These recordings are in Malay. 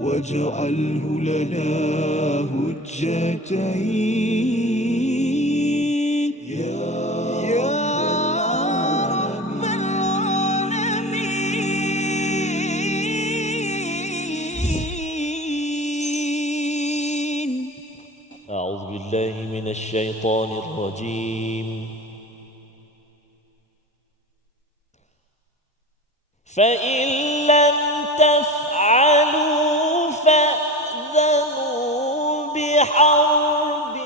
واجعله لنا هجتين يا رب العالمين. أعوذ بالله من الشيطان الرجيم. فإن لم تفعلوا فأذنوا بحرب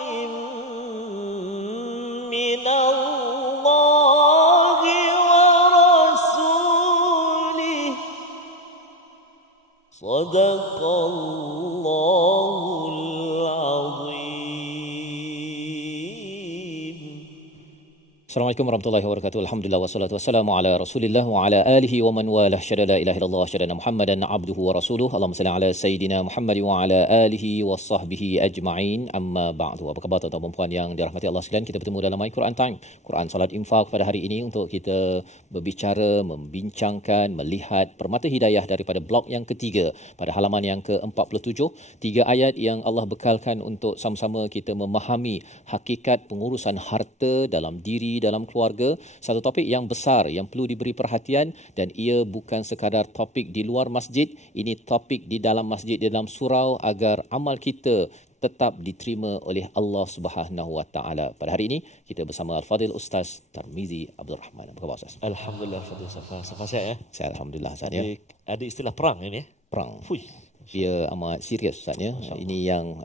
من الله ورسوله. صدق الله العظيم. Assalamualaikum warahmatullahi wabarakatuh. Alhamdulillah wassalatu wassalamu ala Rasulillah wa ala alihi wa man walah. Syada la ilaha illallah syada Muhammadan abduhu wa rasuluh. Allahumma salli ala sayidina Muhammad wa ala alihi wa sahbihi ajma'in. Amma ba'du. Apa khabar tuan-tuan dan puan yang dirahmati Allah sekalian? Kita bertemu dalam My Quran Time, Quran Salat Infak pada hari ini untuk kita berbicara, membincangkan, melihat permata hidayah daripada blok yang ketiga pada halaman yang ke-47. 3 ayat yang Allah bekalkan untuk sama-sama kita memahami hakikat pengurusan harta dalam diri, dalam keluarga. Satu topik yang besar yang perlu diberi perhatian, dan ia bukan sekadar topik di luar masjid, ini topik di dalam masjid, di dalam surau, agar amal kita tetap diterima oleh Allah Subhanahu Wa Taala. Pada hari ini kita bersama Al-Fadil Ustaz Tarmizi Abdul Rahman. Apa khabar Ustaz? Alhamdulillah, Fadil Safa sihat ya? Saya alhamdulillah Ustaz ya. Ada istilah perang ini ya? Perang. Fui. Dia amat serius Ustaz ya. Ini yang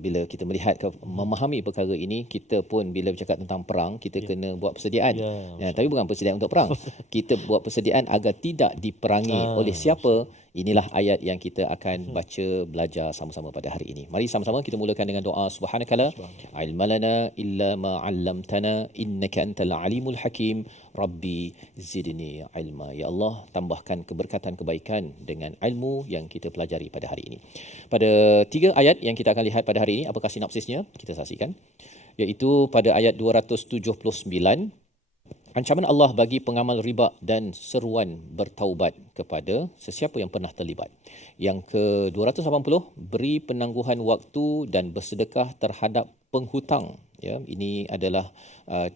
bila kita melihat memahami perkara ini, kita pun bila bercakap tentang perang, kita kena buat persediaan. Tapi bukan persediaan untuk perang. Kita buat persediaan agar tidak diperangi oleh siapa. Inilah ayat yang kita akan baca, belajar sama-sama pada hari ini. Mari sama-sama kita mulakan dengan doa. Subhanakala ilmalana illa ma 'allamtana innaka antal alimul hakim. Rabbi zidni ilma. Ya Allah, tambahkan keberkatan kebaikan dengan ilmu yang kita pelajari pada hari ini. Pada 3 ayat yang kita akan lihat pada hari ini, apakah sinopsisnya? Kita saksikan. Iaitu pada ayat 279, ancaman Allah bagi pengamal riba dan seruan bertaubat kepada sesiapa yang pernah terlibat. Yang ke-280, beri penangguhan waktu dan bersedekah terhadap penghutang. Ya, ini adalah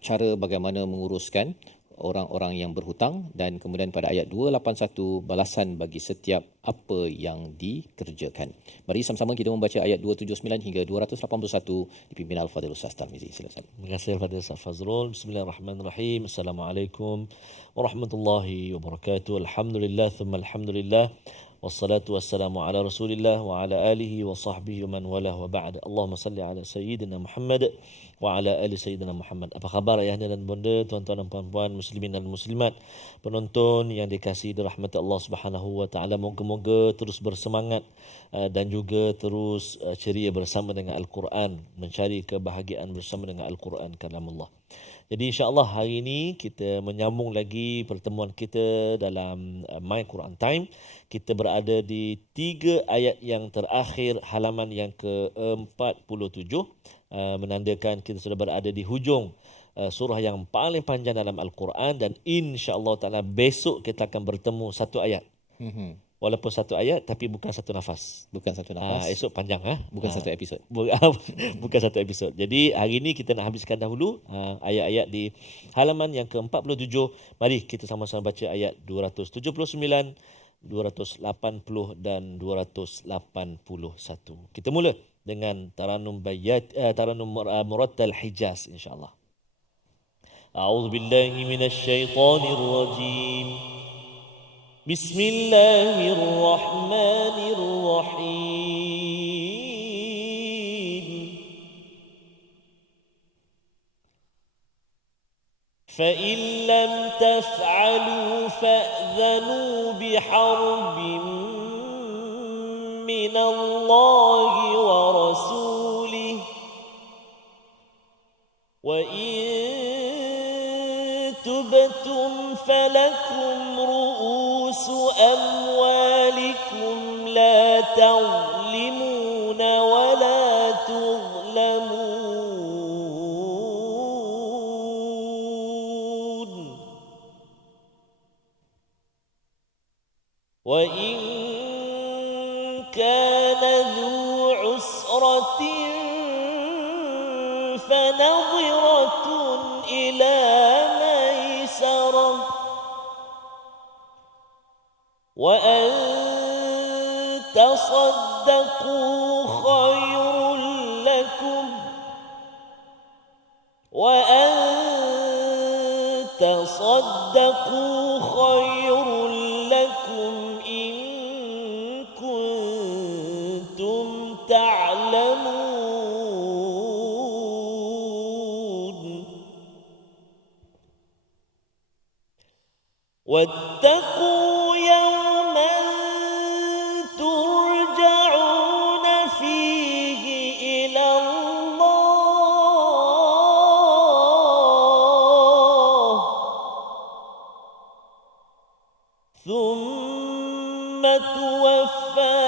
cara bagaimana menguruskan orang-orang yang berhutang. Dan kemudian pada ayat 281, balasan bagi setiap apa yang dikerjakan. Mari sama-sama kita membaca ayat 279 hingga 281 dipimpin Al-Fadhil Ustaz Tarmizi. Silakan. Terima kasih Al-Fadhil Ustaz Fazrul. Bismillahirrahmanirrahim. Assalamualaikum warahmatullahi wabarakatuh. Alhamdulillah thumma alhamdulillah. Wassalatu wassalamu ala Rasulillah wa ala alihi wa sahbihi wa man walah wa ba'd. Allahumma salli ala sayyidina Muhammad wa ala ali sayyidina Muhammad. Apa khabar ayahanda dan bonda, tuan-tuan dan puan-puan, muslimin dan muslimat, penonton yang dikasihi dirahmati Allah Subhanahu wa taala. Moga-moga terus bersemangat dan juga terus ceria bersama dengan Al-Quran, mencari kebahagiaan bersama dengan Al-Quran kalamullah. Jadi insya-Allah hari ini kita menyambung lagi pertemuan kita dalam My Quran Time. Kita berada di 3 ayat yang terakhir halaman yang ke-47, menandakan kita sudah berada di hujung surah yang paling panjang dalam Al-Quran, dan insya-Allah taala besok kita akan bertemu satu ayat. Walaupun satu ayat tapi bukan satu nafas. Bukan satu nafas. Esok panjang bukan satu episod. Bukan satu episod. Jadi hari ini kita nak habiskan dahulu ayat-ayat di halaman yang ke-47. Mari kita sama-sama baca ayat 279, 280 dan 281. Kita mula dengan taranum murattal Hijaz insya-Allah. A'udzubillahi minasyaitonirrajim. بسم الله الرحمن الرحيم. فإن لم تفعلوا فأذنوا بحرب من الله ورسوله وإن تبتم فلكم رؤوس أموالكم لا تظلمون ولا تظلمون وإن كان ذو عسرة فنظرة إلى ميسرة وأن تصدقوا خير لكم وأن تصدقوا خير لكم إن كنتم تعلمون واتقوا يوما ترجعون فيه إلى الله ثم توفى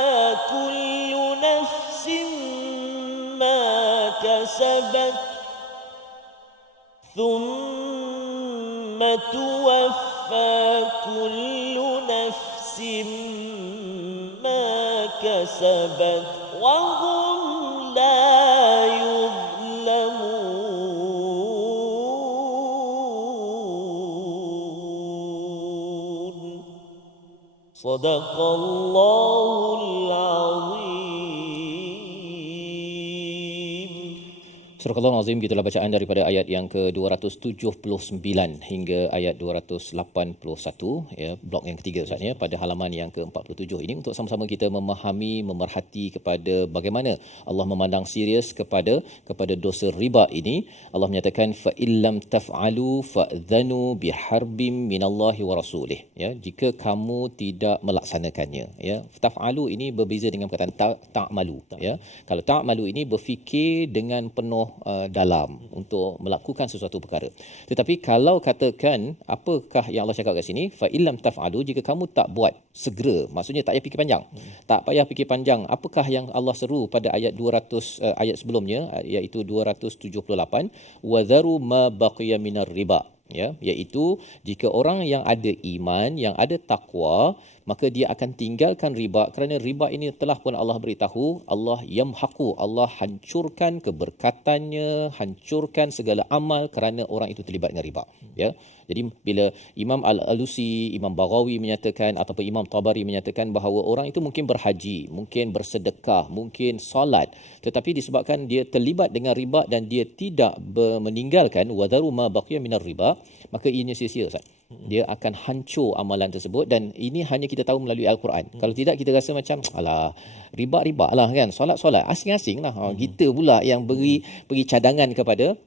كل نفس ما كسبت ثم توفى كل نفس ما كسبت وهم لا يظلمون صدق الله العظيم. Surah Al-Azim, gitulah bacaan daripada ayat yang ke-279 hingga ayat 281, ya, blok yang ketiga Ustaz, ya, pada halaman yang ke-47 ini, untuk sama-sama kita memahami, memerhati kepada bagaimana Allah memandang serius kepada dosa riba ini. Allah menyatakan fa illam taf'alu fa'dhanu biharbim minallahi wa rasulih, ya, jika kamu tidak melaksanakannya, ya. Taf'alu ini berbeza dengan perkataan ta'malu, ya. Kalau ta'malu ini berfikir dengan penuh dalam untuk melakukan sesuatu perkara. Tetapi kalau katakan, apakah yang Allah cakap kat sini, fa illam taf'alu, jika kamu tak buat segera, maksudnya tak payah fikir panjang. Tak payah fikir panjang. Apakah yang Allah seru pada ayat 200 ayat sebelumnya, iaitu 278, wa dharu ma baqiya minar riba, ya, iaitu jika orang yang ada iman, yang ada takwa, maka dia akan tinggalkan riba, kerana riba ini telah pun Allah beritahu, Allah yamhaqu, Allah hancurkan keberkatannya, hancurkan segala amal kerana orang itu terlibat dengan riba, ya. Jadi bila Imam Al-Alusi, Imam Baghawi menyatakan ataupun Imam Tabari menyatakan bahawa orang itu mungkin berhaji, mungkin bersedekah, mungkin solat, tetapi disebabkan dia terlibat dengan riba dan dia tidak meninggalkan wadharu ma baqiya minar riba, maka ianya sia-sia, Ustaz. Dia akan hancur amalan tersebut, dan ini hanya kita tahu melalui Al-Quran. Kalau tidak, kita rasa macam alah, riba-riba lah kan, solat-solat asing-asing lah. Kita pula yang beri cadangan kepada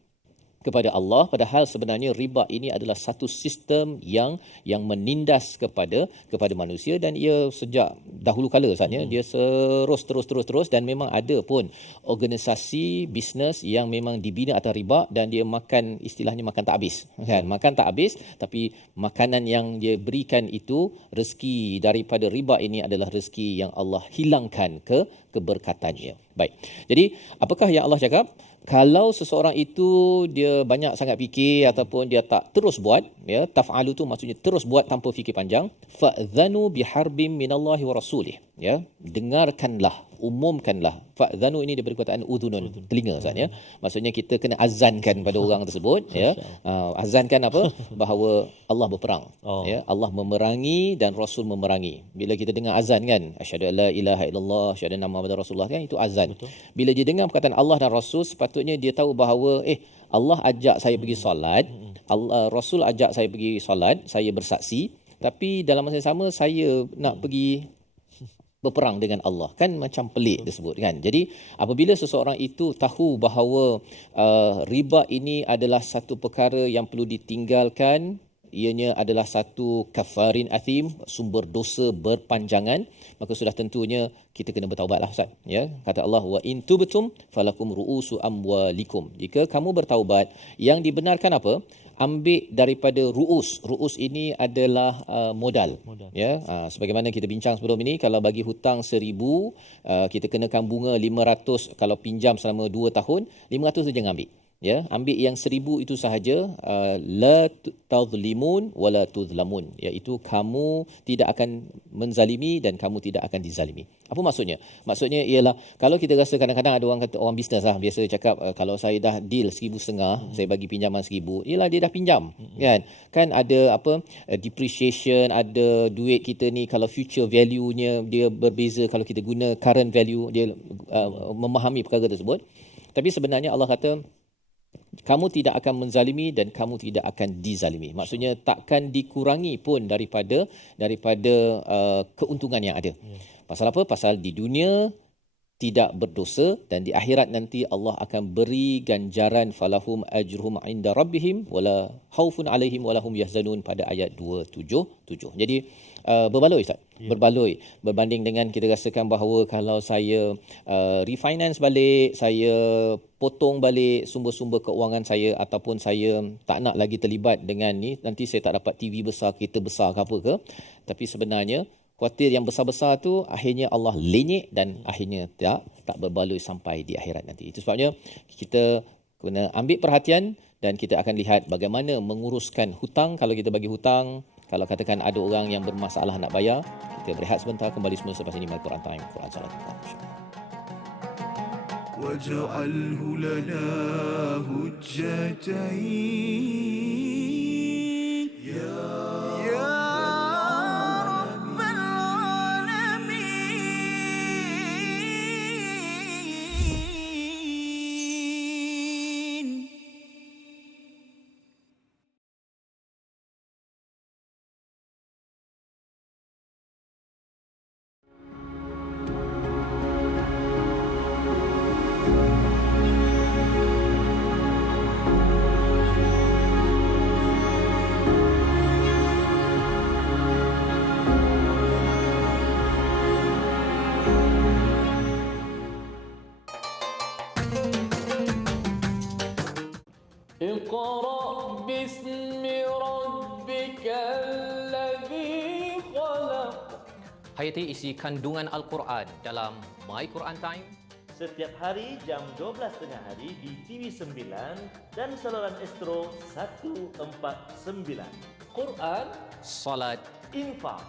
Allah, padahal sebenarnya riba ini adalah satu sistem yang menindas kepada manusia, dan ia sejak dahulu kala saatnya dia terus, dan memang ada pun organisasi bisnes yang memang dibina atas riba, dan dia makan, istilahnya makan tak habis, kan, makan tak habis, tapi makanan yang dia berikan itu, rezeki daripada riba ini adalah rezeki yang Allah hilangkan keberkatannya. Baik. Jadi apakah yang Allah cakap? Kalau seseorang itu dia banyak sangat fikir ataupun dia tak terus buat, ya, taf'alu tu maksudnya terus buat tanpa fikir panjang, fa'dhanu biharbim minallahi wa rasulih, ya, dengarkanlah, umumkanlah. Fa'dhanu ini daripada perkataan udhunun, telinga, Ustaz, ya. Maksudnya kita kena azankan pada orang tersebut, ya. Azankan apa? Bahawa Allah berperang, ya, Allah memerangi dan Rasul memerangi. Bila kita dengar azan kan, asyhadu alla ilaha illallah, asyhadu anna muhammadar rasulullah, kan, itu azan. Betul. Bila dia dengar perkataan Allah dan Rasul, sepatutnya dia tahu bahawa Allah ajak saya pergi solat, Rasul ajak saya pergi solat, saya bersaksi, tapi dalam masa yang sama saya nak pergi berperang dengan Allah, kan macam pelik tersebut, kan. Jadi apabila seseorang itu tahu bahawa riba ini adalah satu perkara yang perlu ditinggalkan, ianya adalah satu kafarin athim, sumber dosa berpanjangan, maka sudah tentunya kita kena bertaubatlah, Ustaz, ya. Kata Allah, wa in tubtum falakum ru'usu amwalikum, jika kamu bertaubat, yang dibenarkan apa? Ambil daripada ru'us. Ru'us ini adalah modal. Ya, sebagaimana kita bincang sebelum ini, kalau bagi hutang 1,000, kita kenakan bunga 500, kalau pinjam selama 2 tahun, 500 tu jangan ambil. Ya, ambil yang 1000 itu sahaja, la tadhlimun wala tudhlamun, iaitu kamu tidak akan menzalimi dan kamu tidak akan dizalimi. Apa maksudnya? Maksudnya ialah kalau kita rasa kadang-kadang ada orang kata, orang bisnes lah biasa cakap, kalau saya dah deal 1,500, saya bagi pinjaman 1,000, ialah dia dah pinjam, kan? Kan ada apa, depreciation, ada duit kita ni kalau future value-nya dia berbeza kalau kita guna current value, dia memahami perkara tersebut. Tapi sebenarnya Allah kata kamu tidak akan menzalimi dan kamu tidak akan dizalimi. Maksudnya takkan dikurangi pun daripada keuntungan yang ada. Pasal apa? Pasal di dunia tidak berdosa dan di akhirat nanti Allah akan beri ganjaran falahum ajruhum inda rabbihim wala khaufun alaihim wala hum yahzanun pada ayat 277. Jadi berbaloi Ustaz. Berbaloi berbanding dengan kita rasakan bahawa kalau saya refinance balik, saya potong balik sumber-sumber keuangan saya ataupun saya tak nak lagi terlibat dengan ni, nanti saya tak dapat TV besar, kereta besar ke apa ke. Tapi sebenarnya kuatir yang besar-besar tu akhirnya Allah lenyek dan akhirnya tak berbaloi sampai di akhirat nanti. Itu sebabnya kita kena ambil perhatian dan kita akan lihat bagaimana menguruskan hutang. Kalau kita bagi hutang, kalau katakan ada orang yang bermasalah nak bayar, kita berehat sebentar, kembali semula selepas ini My Quran Time, Quran Salat. واجعله لنا هجتين يا رب العالمين. اقرأ باسم ربك الذي خلق. Hayati isi kandungan Al-Quran dalam My Quran Time. Setiap hari jam 12.30 hari di TV9 dan saluran Astro 149. Quran, Salat. Infak.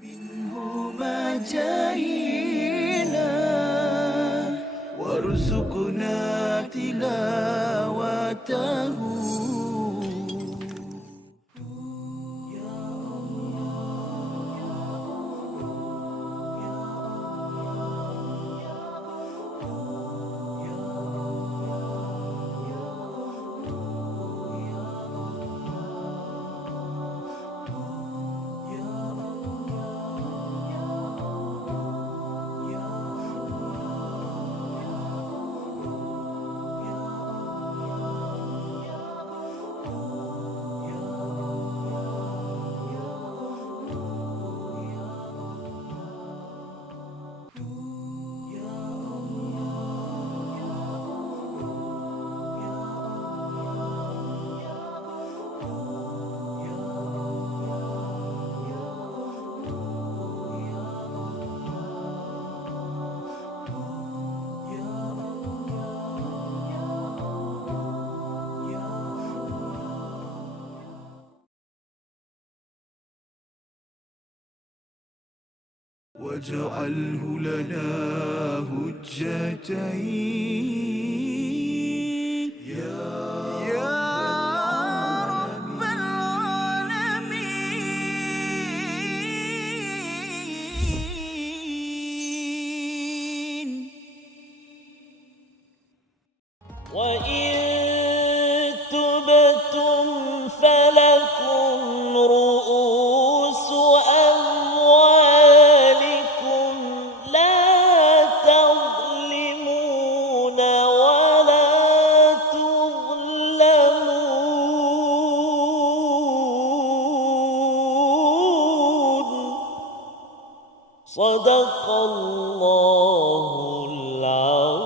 منهما جاهينا وارزقنا تلاوته. واجعله لنا هجتين يا رب العالمين. وإن تبتم فلكم رؤوس أموالكم لا تظلمون ولا تظلمون. صدق الله العظيم.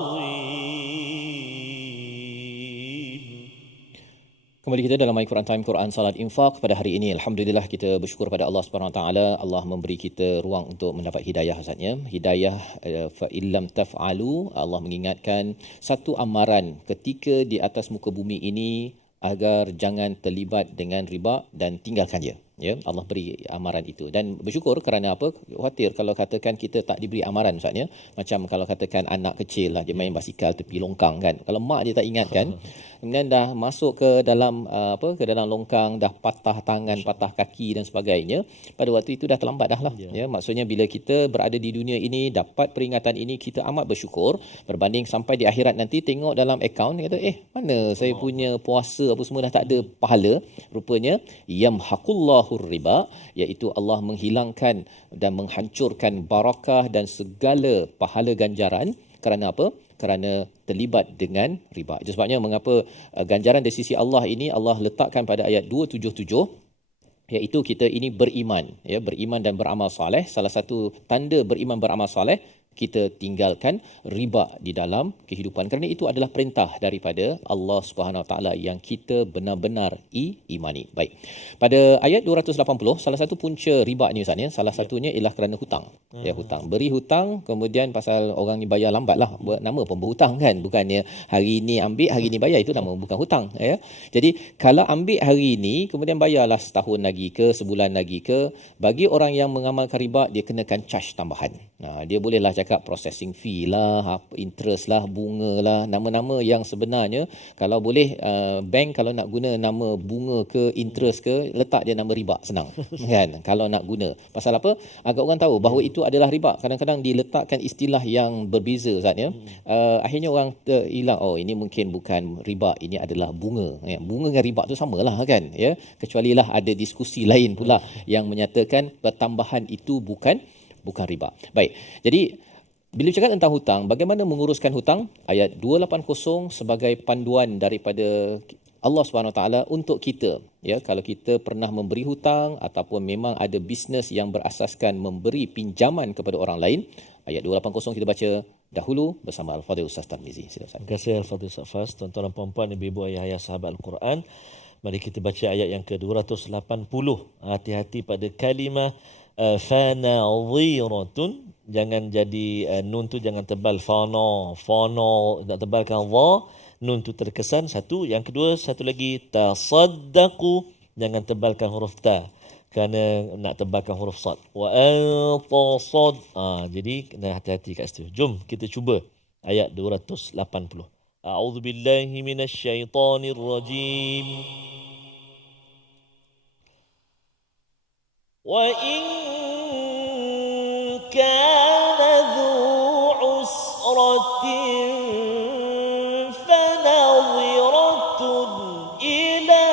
kembali kita dalam My Quran Time, Quran Salat Infak pada hari ini. Alhamdulillah kita bersyukur pada Allah Subhanahu Wa Taala. Allah memberi kita ruang untuk mendapat hidayah Ustaznya. Hidayah fa illam taf'alu, Allah mengingatkan satu amaran ketika di atas muka bumi ini agar jangan terlibat dengan riba dan tinggalkan dia. Ya, Allah beri amaran itu dan bersyukur kerana apa? Khawatir kalau katakan kita tak diberi amaran Ustaz ya. Macam kalau katakan anak kecil lah dia main basikal tepi longkang kan. Kalau mak dia tak ingatkan, kemudian dah masuk ke dalam ke dalam longkang, dah patah tangan, patah kaki dan sebagainya. Pada waktu itu dah terlambat dah lah. Ya, maksudnya bila kita berada di dunia ini dapat peringatan ini, kita amat bersyukur berbanding sampai di akhirat nanti tengok dalam akaun kata mana saya punya puasa apa semua dah tak ada pahala. Rupanya yamhaqullahu riba, iaitu Allah menghilangkan dan menghancurkan barakah dan segala pahala ganjaran. Kerana apa? Kerana terlibat dengan riba. Itu sebabnya mengapa ganjaran dari sisi Allah ini Allah letakkan pada ayat 277, iaitu kita ini beriman, ya, beriman dan beramal soleh. Salah satu tanda beriman beramal soleh, kita tinggalkan riba di dalam kehidupan, kerana itu adalah perintah daripada Allah Subhanahu Wa Taala yang kita benar-benar imani. Baik. Pada ayat 280, salah satu punca riba ni Ustaz ya, salah satunya ialah kerana hutang. Ya, hutang. Beri hutang kemudian pasal orang ni bayar lambatlah, buat nama pun berhutang kan, bukannya hari ni ambil hari ni bayar, itu nama bukan hutang ya. Jadi kalau ambil hari ni kemudian bayarlah setahun lagi ke sebulan lagi ke, bagi orang yang mengamalkan riba dia kenakan charge tambahan. Dia bolehlah cakap processing fee lah, interest lah, bunga lah, nama-nama yang sebenarnya kalau boleh bank kalau nak guna nama bunga ke interest ke, letak dia nama riba, senang kan kalau nak guna. Pasal apa? Agar orang tahu bahawa itu adalah riba. Kadang-kadang diletakkan istilah yang berbeza Ustaz ya. Akhirnya orang hilang, ini mungkin bukan riba, ini adalah bunga. Ya, bunga dengan riba tu samalah kan ya. Kecuali lah ada diskusi lain pula yang menyatakan pertambahan itu bukan riba. Baik. Jadi bila cakap tentang hutang, bagaimana menguruskan hutang? Ayat 280 sebagai panduan daripada Allah SWT untuk kita. Ya, kalau kita pernah memberi hutang ataupun memang ada bisnes yang berasaskan memberi pinjaman kepada orang lain, ayat 280 kita baca dahulu bersama Al-Fadhil Ustaz Tarmizi. Sila Ustaz. Terima kasih Al-Fadhil Ustaz Fas. Tuan-tuan dan puan-puan, ibu-ibu, ayah-ayah sahabat Al-Quran. Mari kita baca ayat yang ke-280. Hati-hati pada kalimah fanadhiratun. Jangan jadi nun tu jangan tebal fana nak tebalkan dha, nun tu terkesan satu. Yang kedua, satu lagi tasaddaqu, jangan tebalkan huruf ta kerana nak tebalkan huruf sad. Wa antasad, jadi kena hati-hati kat situ. Jom kita cuba ayat 280. A'udzubillahi minasyaitonir rajim. Wa in كان ذو عسرة فنظرة إلى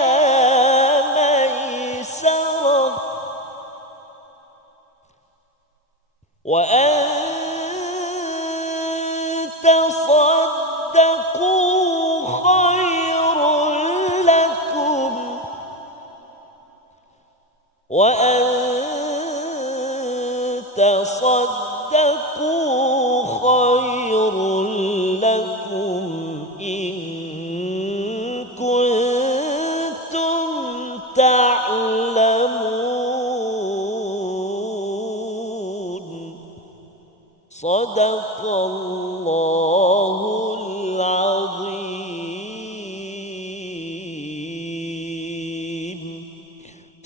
ميسرة وأن تصدقوا خير لكم وأن تصدقوا خير لكم إن كنتم تعلمون صدق الله العظيم.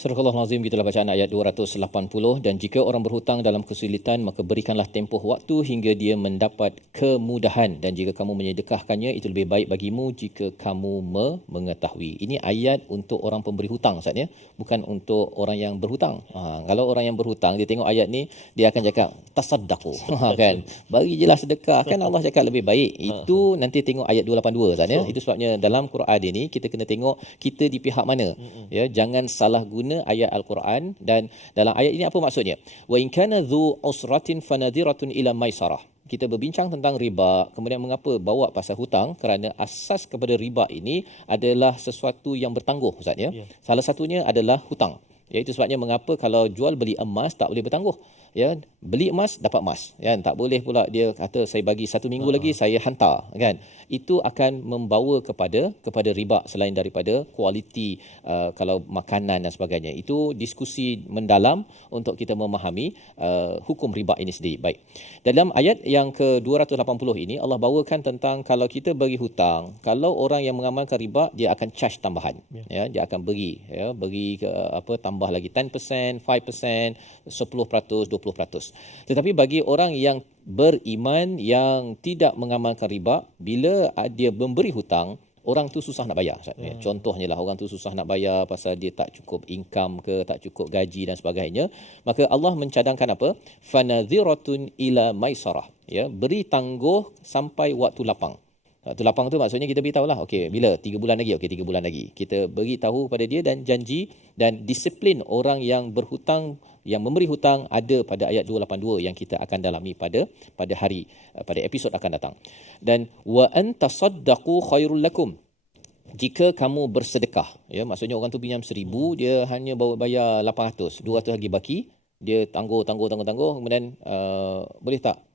Surah Al-Azim, gitulah bacaan ayat 280. Dan jika orang berhutang dalam kesulitan, maka berikanlah tempoh waktu hingga dia mendapat kemudahan, dan jika kamu menyedekahkannya itu lebih baik bagimu jika kamu mengetahui. Ini ayat untuk orang pemberi hutang Ustaz ya, bukan untuk orang yang berhutang. Kalau orang yang berhutang dia tengok ayat ni, dia akan cakap tasaddaqu kan, bagi jelah sedekah kan, Allah cakap lebih baik. Itu nanti tengok ayat 282 Ustaz ya. Itu sebabnya dalam Quran ini kita kena tengok kita di pihak mana ya, jangan salah guna ayat Al-Quran. Dan dalam ayat ini apa maksudnya? Wa in kana dzu usratin fanadhiratun ila maisarah. Kita berbincang tentang riba, kemudian mengapa bawa pasal hutang? Kerana asas kepada riba ini adalah sesuatu yang bertangguh Ustaz ya. Salah satunya adalah hutang. Iaitu sebabnya mengapa kalau jual beli emas tak boleh bertangguh. Ya, beli emas dapat emas, kan? Tak boleh pula dia kata saya bagi 1 minggu lagi saya hantar, kan? Itu akan membawa kepada riba selain daripada kualiti kalau makanan dan sebagainya. Itu diskusi mendalam untuk kita memahami hukum riba ini sendiri. Baik. Dalam ayat yang ke-280 ini Allah bawakan tentang kalau kita bagi hutang, kalau orang yang mengamalkan riba dia akan charge tambahan. Ya, dia akan beri tambah lagi 10%, 5%, 10%, 20%. Tetapi bagi orang yang beriman yang tidak mengamalkan riba, bila dia memberi hutang, orang tu susah nak bayar. Contohnya lah, orang tu susah nak bayar pasal dia tak cukup income ke, tak cukup gaji dan sebagainya. Maka Allah mencadangkan apa? Fanadhiratun ila maisarah. Ya, beri tangguh sampai waktu lapang. Waktu lapang tu maksudnya kita beritahu lah, okey, bila? 3 bulan lagi, okey 3 bulan lagi. Kita beritahu pada dia dan janji dan disiplin orang yang berhutang, yang memberi hutang ada pada ayat 282 yang kita akan dalami pada episod akan datang. Dan wa antasaddaqu khairul lakum. Jika kamu bersedekah, ya, maksudnya orang tu pinjam 1,000, dia hanya bawa bayar 800, 200 lagi baki, dia tangguh, kemudian boleh tak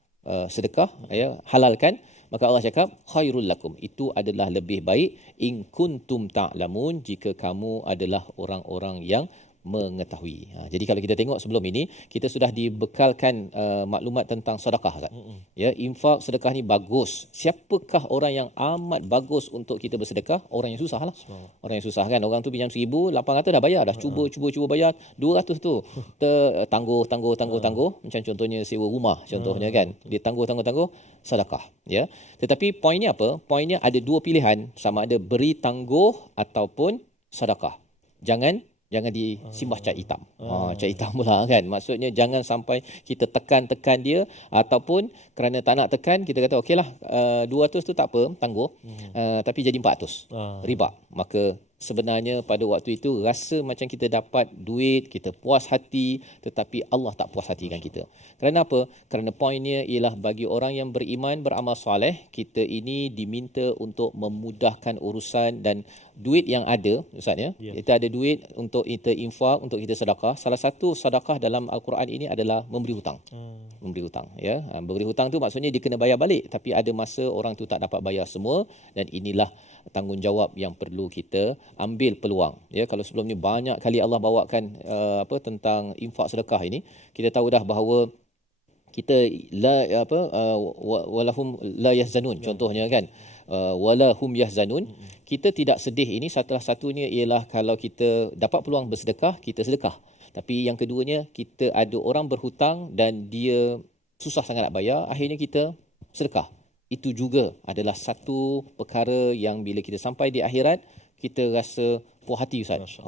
sedekah, ya, halalkan. Maka Allah cakap khairul lakum, itu adalah lebih baik in kuntum ta'lamun, jika kamu adalah orang-orang yang mengetahui. Jadi kalau kita tengok sebelum ini, kita sudah dibekalkan maklumat tentang sedekah, Ustaz. Ya, infak sedekah ni bagus. Siapakah orang yang amat bagus untuk kita bersedekah? Orang yang susah lah. Orang yang susah, kan. Orang tu pinjam 1,800 dah bayar, dah cuba bayar 200 tu. Tangguh. Macam contohnya sewa rumah, contohnya, kan. Dia tangguh sedekah, ya. Tetapi poinnya apa? Poinnya ada 2 pilihan, sama ada beri tangguh ataupun sedekah. Jangan disimbah cat hitam. Cat hitam pula, kan. Maksudnya jangan sampai kita tekan dia, ataupun kerana tak nak tekan kita kata okeylah 200 tu tak apa, tangguh. Tapi jadi 400. Riba. Maka sebenarnya pada waktu itu rasa macam kita dapat duit, kita puas hati, tetapi Allah tak puas hatikan kita. Kerana apa? Kerana poinnya ialah bagi orang yang beriman, beramal soleh, kita ini diminta untuk memudahkan urusan dan duit yang ada, Ustaz, ya. Kita ada duit untuk kita infak, untuk kita sedekah. Salah satu sedekah dalam Al-Quran ini adalah memberi hutang. Memberi hutang, ya. Memberi hutang tu maksudnya dia kena bayar balik, tapi ada masa orang tu tak dapat bayar semua, dan inilah tanggungjawab yang perlu kita ambil peluang. Ya, kalau sebelum ni banyak kali Allah bawakan tentang infak sedekah ini, kita tahu dah bahawa kita walahum la yahzanun, contohnya, kan. Walahum yahzanun, kita tidak sedih ini salah satunya ialah kalau kita dapat peluang bersedekah, kita sedekah. Tapi yang keduanya, kita ada orang berhutang dan dia susah sangat nak bayar, akhirnya kita sedekah. Itu juga adalah satu perkara yang bila kita sampai di akhirat, kita rasa puas hati, Ustaz.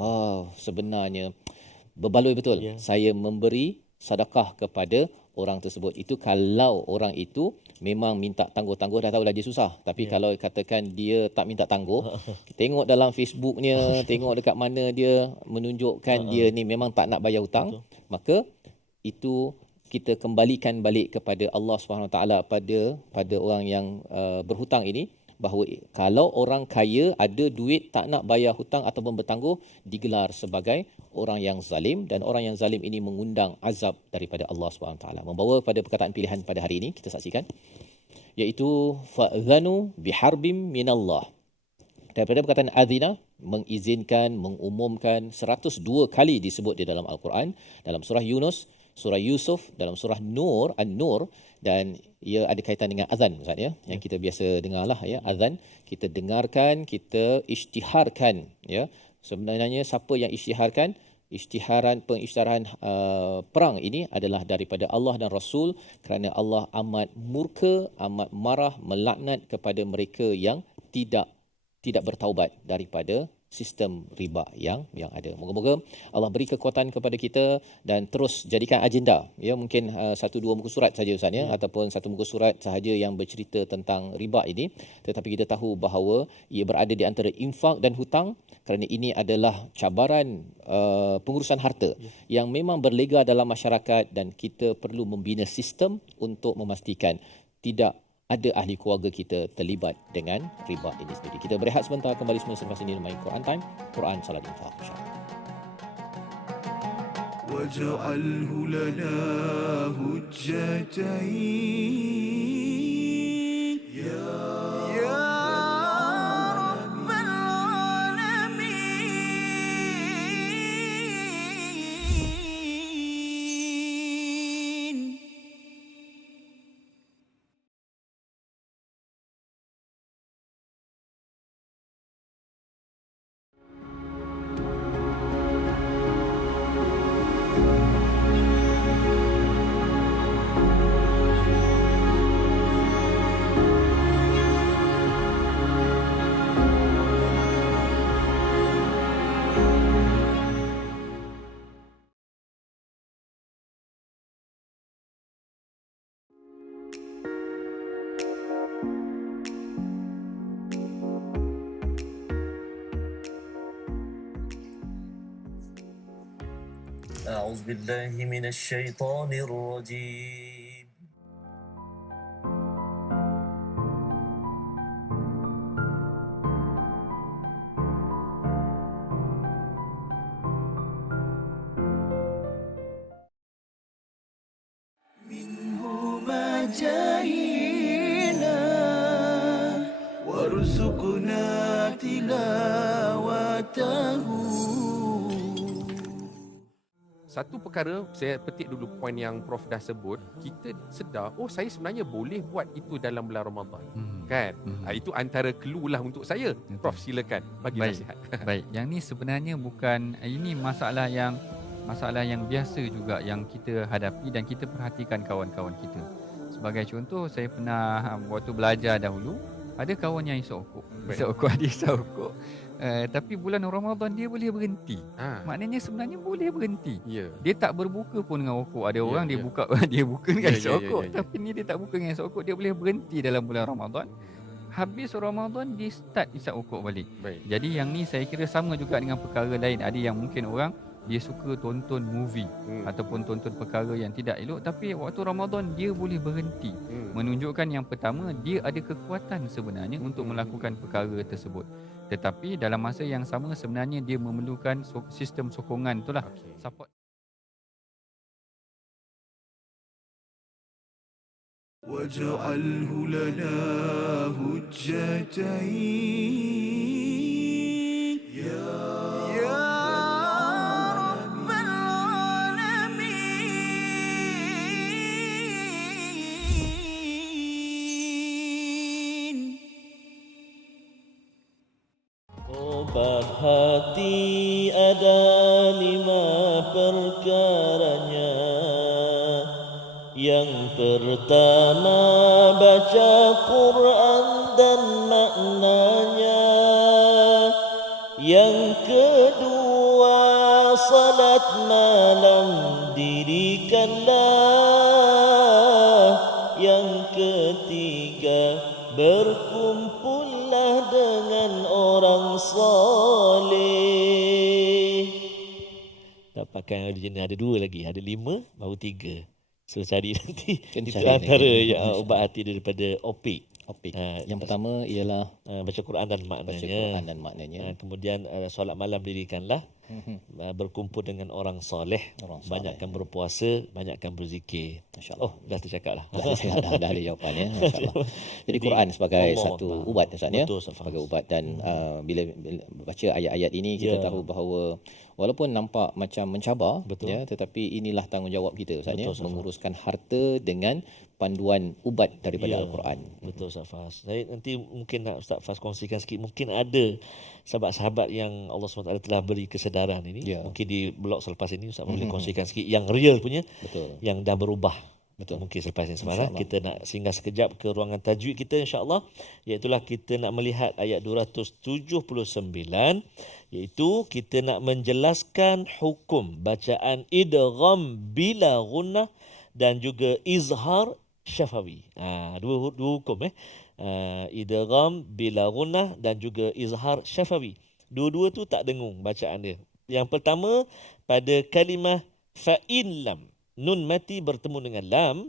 Sebenarnya berbaloi betul. Saya memberi sedekah kepada orang tersebut. Itu kalau orang itu memang minta tangguh-tangguh, dah tahulah dia susah. Tapi kalau katakan dia tak minta tangguh, tengok dalam Facebooknya, tengok dekat mana dia menunjukkan dia ni memang tak nak bayar hutang, maka itu kita kembalikan balik kepada Allah SWT pada orang yang berhutang ini, bahawa kalau orang kaya ada duit tak nak bayar hutang ataupun bertangguh, digelar sebagai orang yang zalim, dan orang yang zalim ini mengundang azab daripada Allah SWT. Membawa pada perkataan pilihan pada hari ini, kita saksikan, iaitu fa'adhanu biharbim minallah. Daripada perkataan azina, mengizinkan, mengumumkan, 102 kali disebut di dalam Al-Quran, dalam surah Yunus, surah Yusuf, dalam surah Nur, An-Nur, dan ia ada kaitan dengan azan, Ustaz, ya, yang kita biasa dengarlah, ya, azan. Kita dengarkan, kita isytiharkan, ya. Sebenarnya siapa yang isytiharkan? Pengisytiharan perang ini adalah daripada Allah dan Rasul, kerana Allah amat murka, amat marah, melaknat kepada mereka yang tidak bertaubat daripada sistem riba yang ada. Moga-moga Allah beri kekuatan kepada kita dan terus jadikan agenda, ya, mungkin 1-2 muka surat saja, Ustaz, ya, ataupun 1 muka surat sahaja yang bercerita tentang riba ini, tetapi kita tahu bahawa ia berada di antara infak dan hutang, kerana ini adalah cabaran pengurusan harta yang memang berlega dalam masyarakat, dan kita perlu membina sistem untuk memastikan tidak ada ahli keluarga kita terlibat dengan riba ini sendiri. Kita berehat sebentar, kembali semua selepas ini dalam Quran Time, Quran Salat Infak, insya-Allah. واجعله لنا هجتين يا رب العالمين. أعوذ بالله من الشيطان الرجيم. منهما جاهينا وارزقنا تلاوته. Satu perkara, saya petik dulu poin yang Prof dah sebut, kita sedar, oh saya sebenarnya boleh buat itu dalam bulan Ramadan. Kan? Itu antara clue lah untuk saya. Prof, silakan bagi nasihat. Baik, yang ni sebenarnya bukan, ini masalah yang biasa juga yang kita hadapi dan kita perhatikan kawan-kawan kita. Sebagai contoh, saya pernah waktu belajar dahulu, ada kawan yang isap rokok. Dia isap rokok. Tapi bulan Ramadan dia boleh berhenti. Maknanya sebenarnya boleh berhenti. Dia tak berbuka pun dengan rokok. Ada orang dia buka dia buka dengan isap rokok. Tapi ni dia tak buka dengan isap rokok, dia boleh berhenti dalam bulan Ramadan. Habis Ramadan dia start isap rokok balik. Jadi yang ni saya kira sama juga dengan perkara lain. Ada yang mungkin orang dia suka tonton movie ataupun tonton perkara yang tidak elok, tapi waktu Ramadan dia boleh berhenti. Menunjukkan yang pertama, dia ada kekuatan sebenarnya untuk melakukan perkara tersebut. Tetapi dalam masa yang sama sebenarnya dia memerlukan sistem sokongan itulah, support. واجعله لنا هجتين يا رب العالمين. Obat hati ada 5 perkaranya. Yang pertama baca Quran dan maknanya. Yang kedua salat malam dirikanlah. Yang ketiga berkumpullah dengan orang soleh. Dapatkan jenis ada 2 lagi, ada 5 baru 3. So cari nanti itu antara ubat hati daripada Opik. Yang pertama ialah baca Quran dan maknanya. Kemudian solat malam dirikanlah. Berkumpul dengan orang soleh. Banyakkan berpuasa, banyakkan berzikir. Masya-Allah. Dah tercakap lah. Dah ada jawapannya. Masya-Allah. Jadi Quran sebagai satu ubat Ustaz ya. Sebagai ubat dan bila baca ayat-ayat ini kita tahu bahawa walaupun nampak macam mencabar ya, tetapi inilah tanggungjawab kita Ustaz ya, menguruskan harta dengan panduan ubat daripada Al-Quran. Betul Ustaz Fas. Saya nanti mungkin nak Ustaz Fas kongsikan sikit, mungkin ada sahabat-sahabat yang Allah SWT telah beri kesedaran ini. Mungkin di blog selepas ini Ustaz boleh kongsikan sikit yang real punya. Yang dah berubah. Mungkin selepas ini semalam kita nak singgah sekejap ke ruangan tajwid kita insya-Allah, iaitulah kita nak melihat ayat 279, iaitu kita nak menjelaskan hukum bacaan idgham bila gunnah dan juga izhar syafawi. Dua hukum idgham bila gunnah dan juga izhar syafawi. Dua-dua tu tak dengung bacaan dia. Yang pertama pada kalimah fa in lam, nun mati bertemu dengan lam,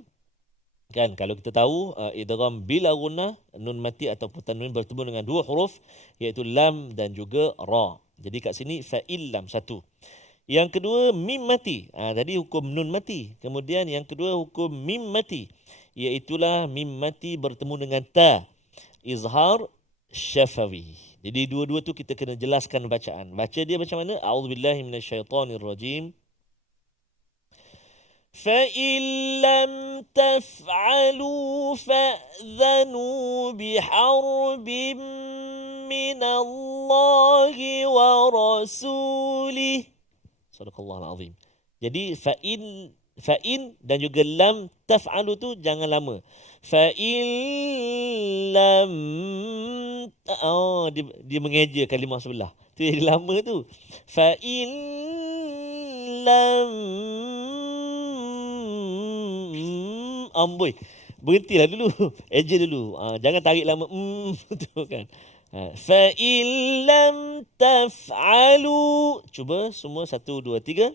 kan kalau kita tahu idgham bila gunnah, nun mati ataupun tanwin bertemu dengan 2 huruf iaitu lam dan juga ra. Jadi kat sini fa in lam satu. Yang kedua mim mati. Tadi hukum nun mati. Kemudian yang kedua hukum mim mati. Iaitulah mim mati bertemu dengan ta. Izhar syafawi. Jadi dua-dua tu kita kena jelaskan bacaan. Baca dia macam mana? A'udzubillahi minasyaitonirrajim. فَإِن لَّمْ تَفْعَلُوا فَأْذَنُوا بِحَرْبٍ مِّنَ اللَّهِ وَرَسُولِهِ. Sadaqallahul azim. Jadi fa'in dan juga lam taf'alu tu jangan lama. Fa'in lam dia mengeja kalimah sebelah. Tu yang lama tu. Fa'in lam amboi. Berhentilah dulu. Eja dulu. Jangan tarik lama tu kan. Fa'in lam taf'alu. Cuba semua 1 2 3.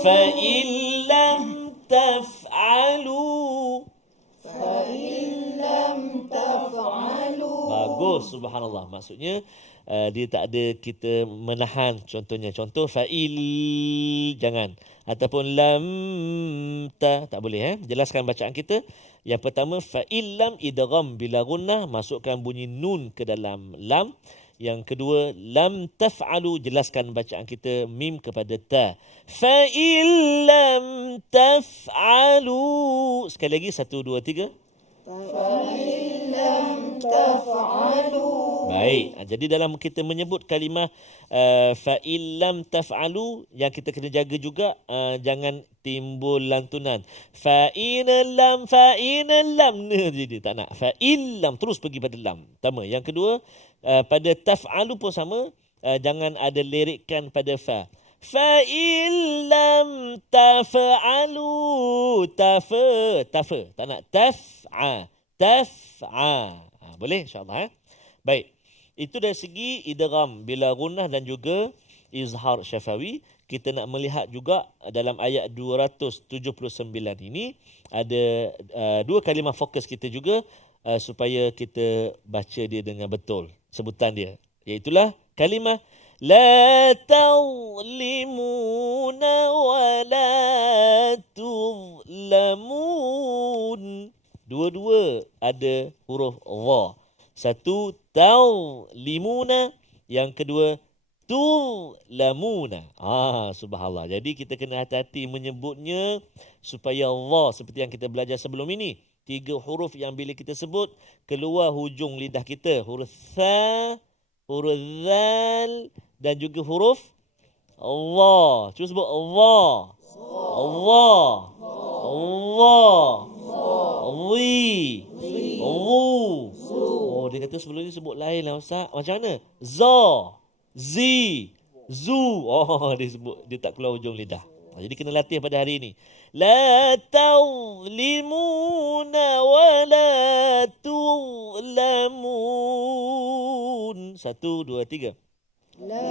فَإِن لَّمْ تَفْعَلُوا. Bagus, subhanallah. Maksudnya dia tak ada kita menahan. Contohnya, contoh fa'il jangan. Ataupun lam tak boleh. Jelaskan bacaan kita. Yang pertama, fa'il lam idgham bila gunnah, masukkan bunyi nun ke dalam lam. Yang kedua, lam taf'alu, jelaskan bacaan kita mim kepada ta. Fa'il lam taf'alu. Sekali lagi, 1 2 3. Fa'il lam taf'alu. Baik, jadi dalam kita menyebut kalimah fa'il lam taf'alu, yang kita kena jaga juga jangan timbul lantunan. Fa'il lam jadi tak nak. Fa'il lam terus pergi pada lam. Pertama. Yang kedua, pada taf'alu pun sama, jangan ada lirikkan pada fa. Fa'il lam taf'alu. Tafa. Tak nak taf'a. Boleh insya-Allah. Baik. Itu dari segi idgham bila gunnah dan juga izhar syafawi. Kita nak melihat juga dalam ayat 279 ini ada dua kalimah fokus kita juga supaya kita baca dia dengan betul sebutan dia. Iaitulah kalimah la tazlimuna wa la tuzlamun. Dua-dua ada huruf dha. Satu tazlimuna, yang kedua tuzlamuna. Subhanallah. Jadi kita kena hati-hati menyebutnya supaya dha seperti yang kita belajar sebelum ini. 3 huruf yang bila kita sebut keluar hujung lidah kita. Huruf tha, huruf zal dan juga huruf Allah. Cuba sebut Allah. Allah. Allah. Allah. Allah. Dia kata sebelum ni sebut lain lah Ustaz. Macam mana? Za. Zi. Zu. Dia sebut. Dia tak keluar hujung lidah. Jadi kena latih pada hari ini. La tazlimuna wa la tuzlamun. 1 2 3. La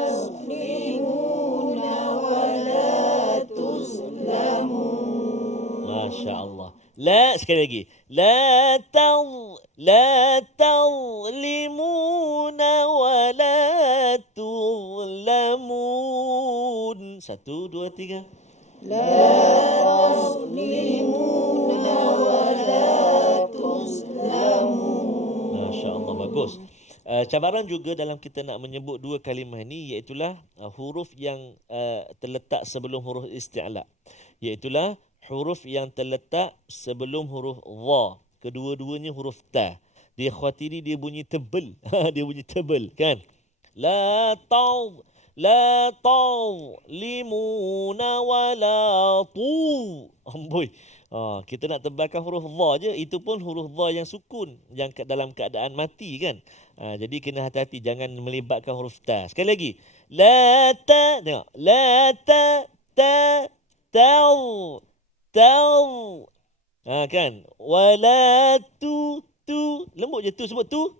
tazlimuna wa la tuzlamun. Masya Allah. La, sekali lagi. La tazlimuna wa la tuzlamun. 1 2 3. La tazlimuna wa la tuzlamun. Masya Allah, bagus. Cabaran juga dalam kita nak menyebut dua kalimah ini iaitulah huruf yang terletak sebelum huruf isti'la. Iaitulah huruf yang terletak sebelum huruf dha. Kedua-duanya huruf ta. Dia khawatiri dia bunyi tebal. Dia bunyi tebal kan. La limuna wa la tu. Amboi. Kita nak tebalkan huruf dha je. Itu pun huruf dha yang sukun, yang dalam keadaan mati kan. Jadi kena hati-hati jangan melibatkan huruf ta. Sekali lagi. La ta. Tengok. La ta tau. Kan. Wala tu. Lembut je tu. Sebut tu.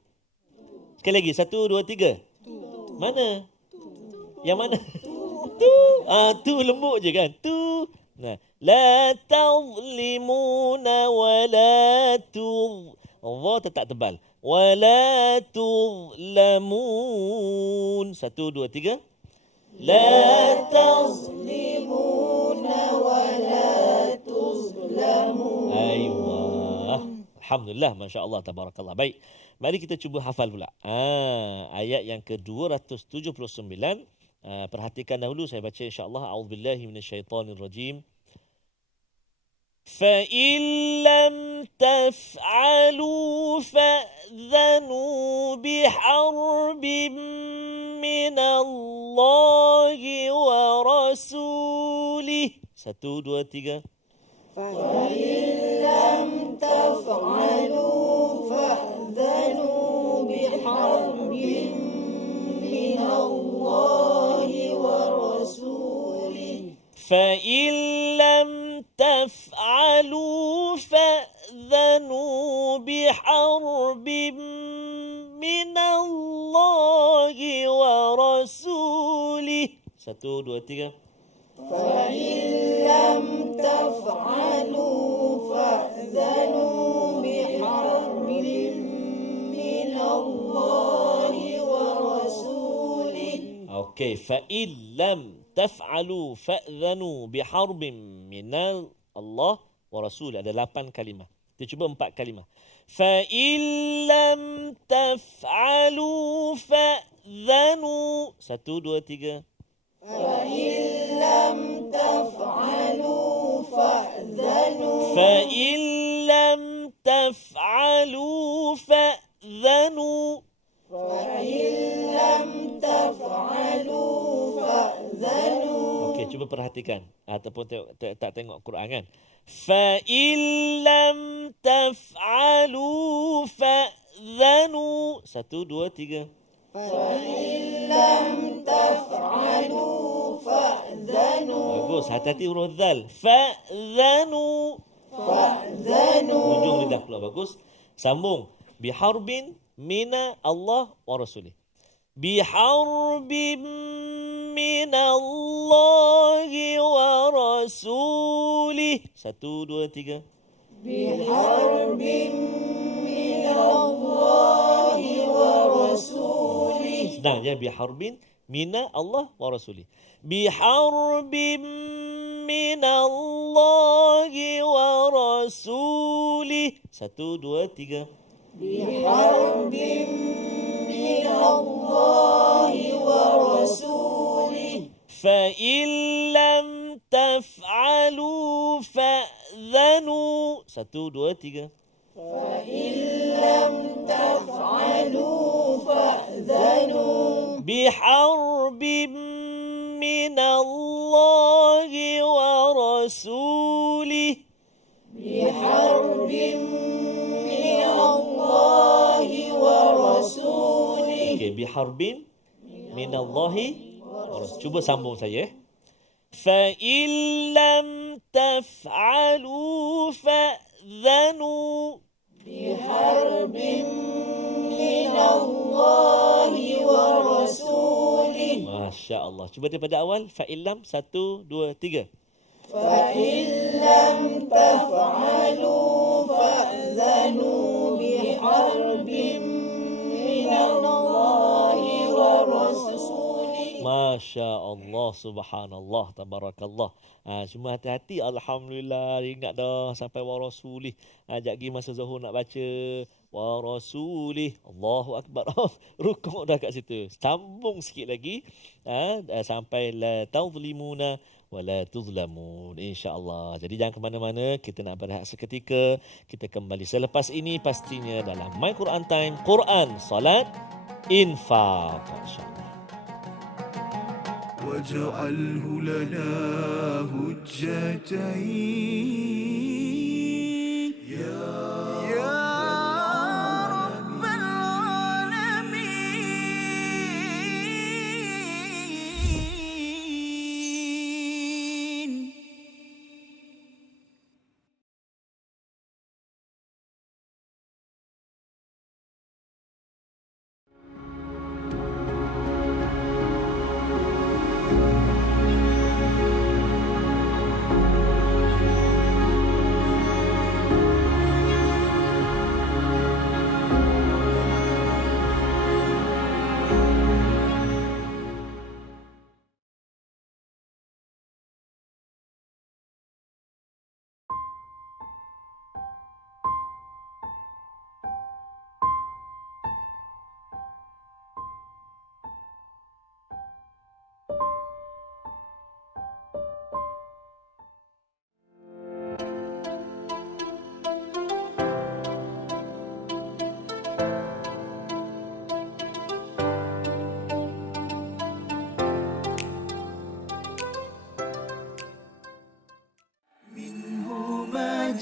Sekali lagi. 1 2 3. Mana? Yang mana? Tu. Tu lembut je kan. Tu. Nah. La tazlimuna wa la tu. Allah tetap tebal. ولا تظلمون. 1, 2, 3. لا تظلمون ولا تظلمون. أيوة. Alhamdulillah, Masya Allah, Tabarakallah. Baik, mari kita cuba hafal pula. Ayat yang ke-279. Perhatikan dahulu, saya baca insyaAllah. A'udzubillahi minasyaitanirrajim. فَإِن لَّمْ تَفْعَلُوا فَأْذَنُوا بِحَرْبٍ مِّنَ اللَّهِ وَرَسُولِهِ. 1, 2, 3. فَإِن لَّمْ تَفْعَلُوا فَأْذَنُوا بِحَرْبٍ مِّنَ اللَّهِ وَرَسُولِهِ. فَإِن لَّمْ تَفْعَلُوا فَأْذَنُوا بِحَرْبٍ مِّنَ اللَّهِ وَرَسُولِهِ. 1, 2, 3. فَإِن لَّمْ تَفْعَلُوا فَأْذَنُوا بِحَرْبٍ مِّنَ اللَّهِ وَرَسُولِهِ. Okey, فَإِن لَّمْ تَفْعَلُوا فَأْذَنُوا بِحَرْبٍ مِّنَ اللَّهِ وَرَسُولِهِ. Ada 8 kalimah. Kita cuba 4 kalimah. فَإِن لَّمْ تَفْعَلُوا فَأْذَنُوا. 1, 2, 3. فَإِن لَّمْ تَفْعَلُوا فَأْذَنُوا. فَإِن لَّمْ تَفْعَلُوا فَأْذَنُوا. فَإِن لَّمْ تَفْعَلُوا فَأْذَنُوا. Okey, cuba perhatikan ataupun tak tengok Quran kan. فَإِن لَّمْ تَفْعَلُوا فَأْذَنُوا. 1, 2, 3. فَإِن لَّمْ تَفْعَلُوا فَأْذَنُوا. Bagus, hati-hati huruf dzal. فَأْذَنُوا. فَأْذَنُوا. Ujung lidah keluar, bagus. Sambung. Biharbin mina Allah wa rasulih. Biharbin min Allah wa rasulih. 1, 2, 3. بِحَرْبٍ مِّنَ اللَّهِ وَرَسُولِهِ. Senang je, biharbin mina Allah wa rasulih. Biharbin min Allah wa rasulih. 1, 2, 3. بِحَرْبٍ مِّنَ اللَّهِ وَرَسُولِهِ. فَإِن لَّمْ تَفْعَلُوا فَأْذَنُوا. 1, 2, 3. فَإِن لَّمْ تَفْعَلُوا فَأْذَنُوا. بِحَرْبٍ مِّنَ اللَّهِ وَرَسُولِهِ. بِحَرْبٍ مِّنَ اللَّهِ وَرَسُولِهِ. Okey, biharbin minallahi wa rasul. Cuba sambung saya. فَإِن لَّمْ تَفْعَلُوا فَأْذَنُوا. بِحَرْبٍ مِّنَ اللَّهِ وَرَسُولِهِ. Masya Allah. Cuba daripada awal. فَإِن لَّمْ. 1, 2, 3. فَإِن لَّمْ تَفْعَلُوا فَأْذَنُوا بِحَرْبٍ مِّنَ اللَّهِ وَرَسُولِهِ. Masya Allah, subhanallah, tabarakallah. Cuma hati-hati, alhamdulillah, ingat dah sampai wa rasulih. Sekejap lagi masa Zuhur nak baca wa rasulih. Allahu akbar. Rukuk dah kat situ. Sambung sikit lagi sampai la tazlimuna wa la tuzlamun, insya-Allah. Jadi jangan ke mana-mana, kita nak berehat seketika. Kita kembali selepas ini pastinya dalam My Quran Time, Quran, Salat, Infaq, insya-Allah. واجعله لنا هجتين يا رب العالمين.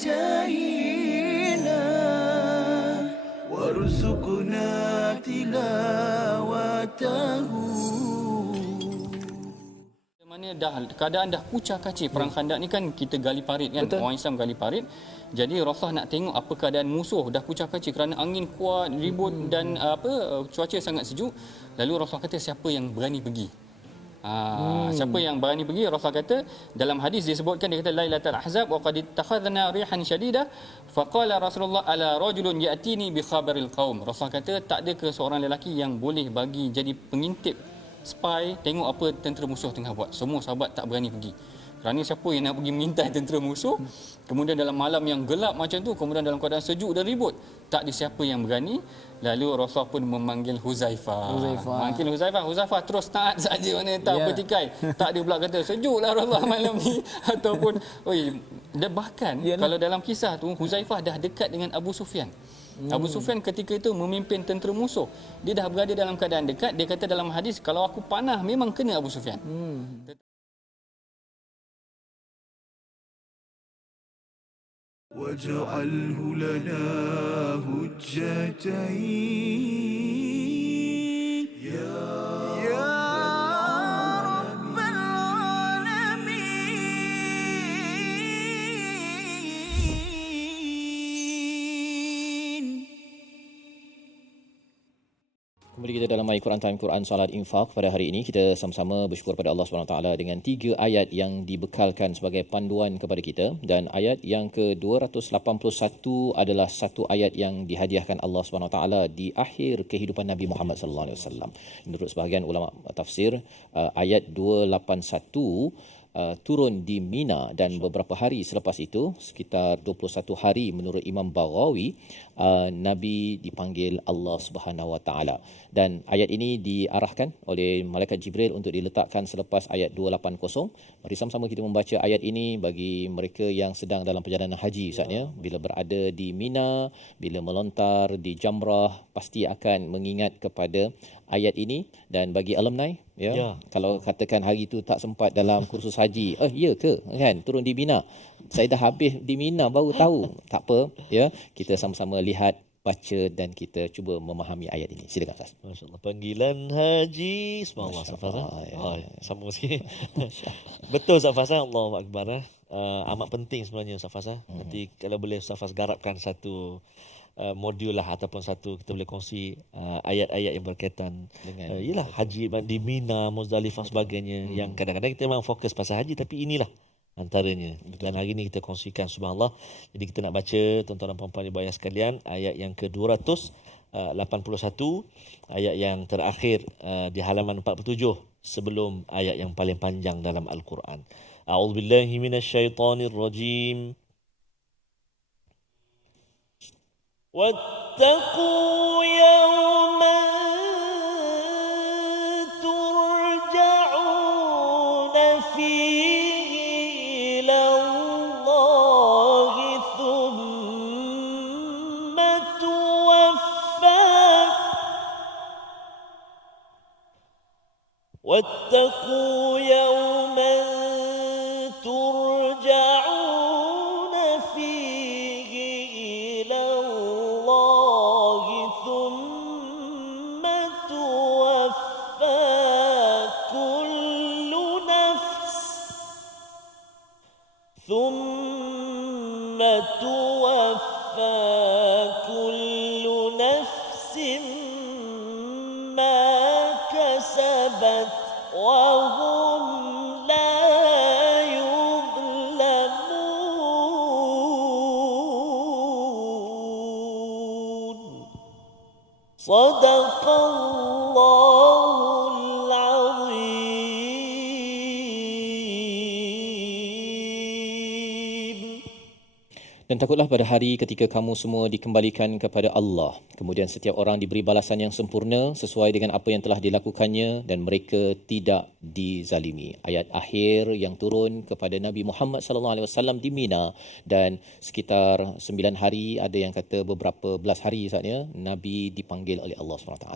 جاهينا وارزقنا تلاوته. Mana keadaan dah kucar kacir perang Khandak ni kan, kita gali parit kan. Betul. Orang Islam gali parit. Jadi Rasulullah nak tengok apa keadaan musuh, dah kucar kacir kerana angin kuat, ribut dan cuaca sangat sejuk. Lalu Rasulullah kata siapa yang berani pergi? Siapa yang berani pergi? Rasulullah kata dalam hadis disebutkan, dia kata Lailatul Ahzab wa qad ittakhadna rihan shadida faqala Rasulullah ala rajulun ya'tini bi khabaril qaum. Rasulullah kata tak ada ke seorang lelaki yang boleh bagi jadi pengintip, spy, tengok apa tentera musuh tengah buat. Semua sahabat tak berani pergi. Kerana siapa yang nak pergi mengintai tentera musuh, kemudian dalam malam yang gelap macam tu, kemudian dalam keadaan sejuk dan ribut, tak ada siapa yang berani. Lalu Rasulullah pun memanggil Huzaifah. Manggil Huzaifah. Huzaifah terus taat saja, mana tak bertikai. Tak ada pula kata sejuklah Rasulullah malam ni ataupun dan bahkan kalau dalam kisah tu Huzaifah dah dekat dengan Abu Sufyan. Abu Sufyan ketika itu memimpin tentera musuh. Dia dah berada dalam keadaan dekat. Dia kata dalam hadis, kalau aku panah memang kena Abu Sufyan. واجعله لنا هجتين يا رب العالمين. Kembali kita dalam My Quran Time, Quran Salat Infak. Pada hari ini kita sama-sama bersyukur pada Allah SWT dengan 3 ayat yang dibekalkan sebagai panduan kepada kita. Dan ayat yang ke-281 adalah satu ayat yang dihadiahkan Allah SWT di akhir kehidupan Nabi Muhammad SAW. Menurut sebahagian ulama tafsir, ayat 281 turun di Mina, dan beberapa hari selepas itu, sekitar 21 hari menurut Imam Baghawi, Nabi dipanggil Allah Subhanahu Wa Taala. Dan ayat ini diarahkan oleh malaikat Jibril untuk diletakkan selepas ayat 280. Mari sama-sama kita membaca ayat ini bagi mereka yang sedang dalam perjalanan haji, Ustaz ya. Bila berada di Mina, bila melontar di Jamrah, pasti akan mengingat kepada ayat ini. Dan bagi alumni kalau katakan hari itu tak sempat dalam kursus haji, ya ke kan, turun di Mina, saya dah habis di Mina baru tahu, tak apa ya, kita sama-sama lihat, baca dan kita cuba memahami ayat ini. Silakan Ustaz. Masya-Allah, panggilan haji, subhanallah, Safas. Sama sikit. Betul Safas, Allahu akbar. Amat penting sebenarnya Safas. Nanti kalau boleh Safas garapkan satu modul lah ataupun satu kita boleh kongsi ayat-ayat yang berkaitan dengan yalah haji di Mina, Muzdalifah sebagainya, yang kadang-kadang kita memang fokus pasal haji, tapi inilah antaranya. Dan hari ini kita kongsikan, subhanallah. Jadi kita nak baca, tuan-tuan dan puan-puan ibu ayah sekalian, ayat yang ke-281, ayat yang terakhir di halaman 47 sebelum ayat yang paling panjang dalam Al-Quran. A'udzubillahi minasyaitonirrajim. واتقوا يوما ترجعون فيه إلى الله ثم توفى واتقوا يوما ترجعون فيه إلى الله ثم توفى كل نفس ما كسبت وهم لا يظلمون. صدق الله العظيم. Dan takutlah pada hari ketika kamu semua dikembalikan kepada Allah. Kemudian setiap orang diberi balasan yang sempurna sesuai dengan apa yang telah dilakukannya, dan mereka tidak dizalimi. Ayat akhir yang turun kepada Nabi Muhammad SAW di Mina, dan sekitar 9 hari, ada yang kata beberapa belas hari saatnya, Nabi dipanggil oleh Allah SWT.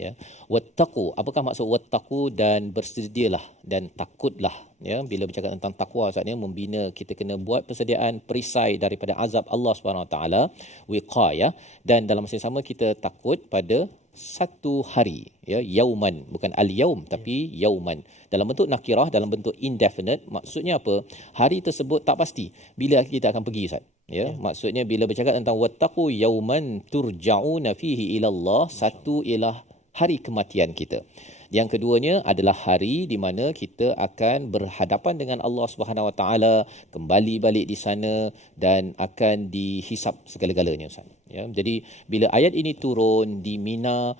ya. Wattaqu, apakah maksud wattaqu? Dan bersedialah dan takutlah, ya. Bila bercakap tentang takwa, maksudnya membina, kita kena buat persediaan perisai daripada azab Allah Subhanahu Wa Taala, wiqayah, dan dalam masa yang sama kita takut pada satu hari, ya, yauman, bukan al-yaum tapi yauman, dalam bentuk nakirah, dalam bentuk indefinite. Maksudnya apa? Hari tersebut tak pasti bila kita akan pergi, Ustaz. Ya, maksudnya bila bercakap tentang wattaqu yauman turja'una fihi ila Allah, satu ialah hari kematian kita. Yang keduanya adalah hari di mana kita akan berhadapan dengan Allah Subhanahu Wa Taala, kembali balik di sana dan akan dihisap segala-galanya, Ustaz. Ya, jadi bila ayat ini turun di Mina,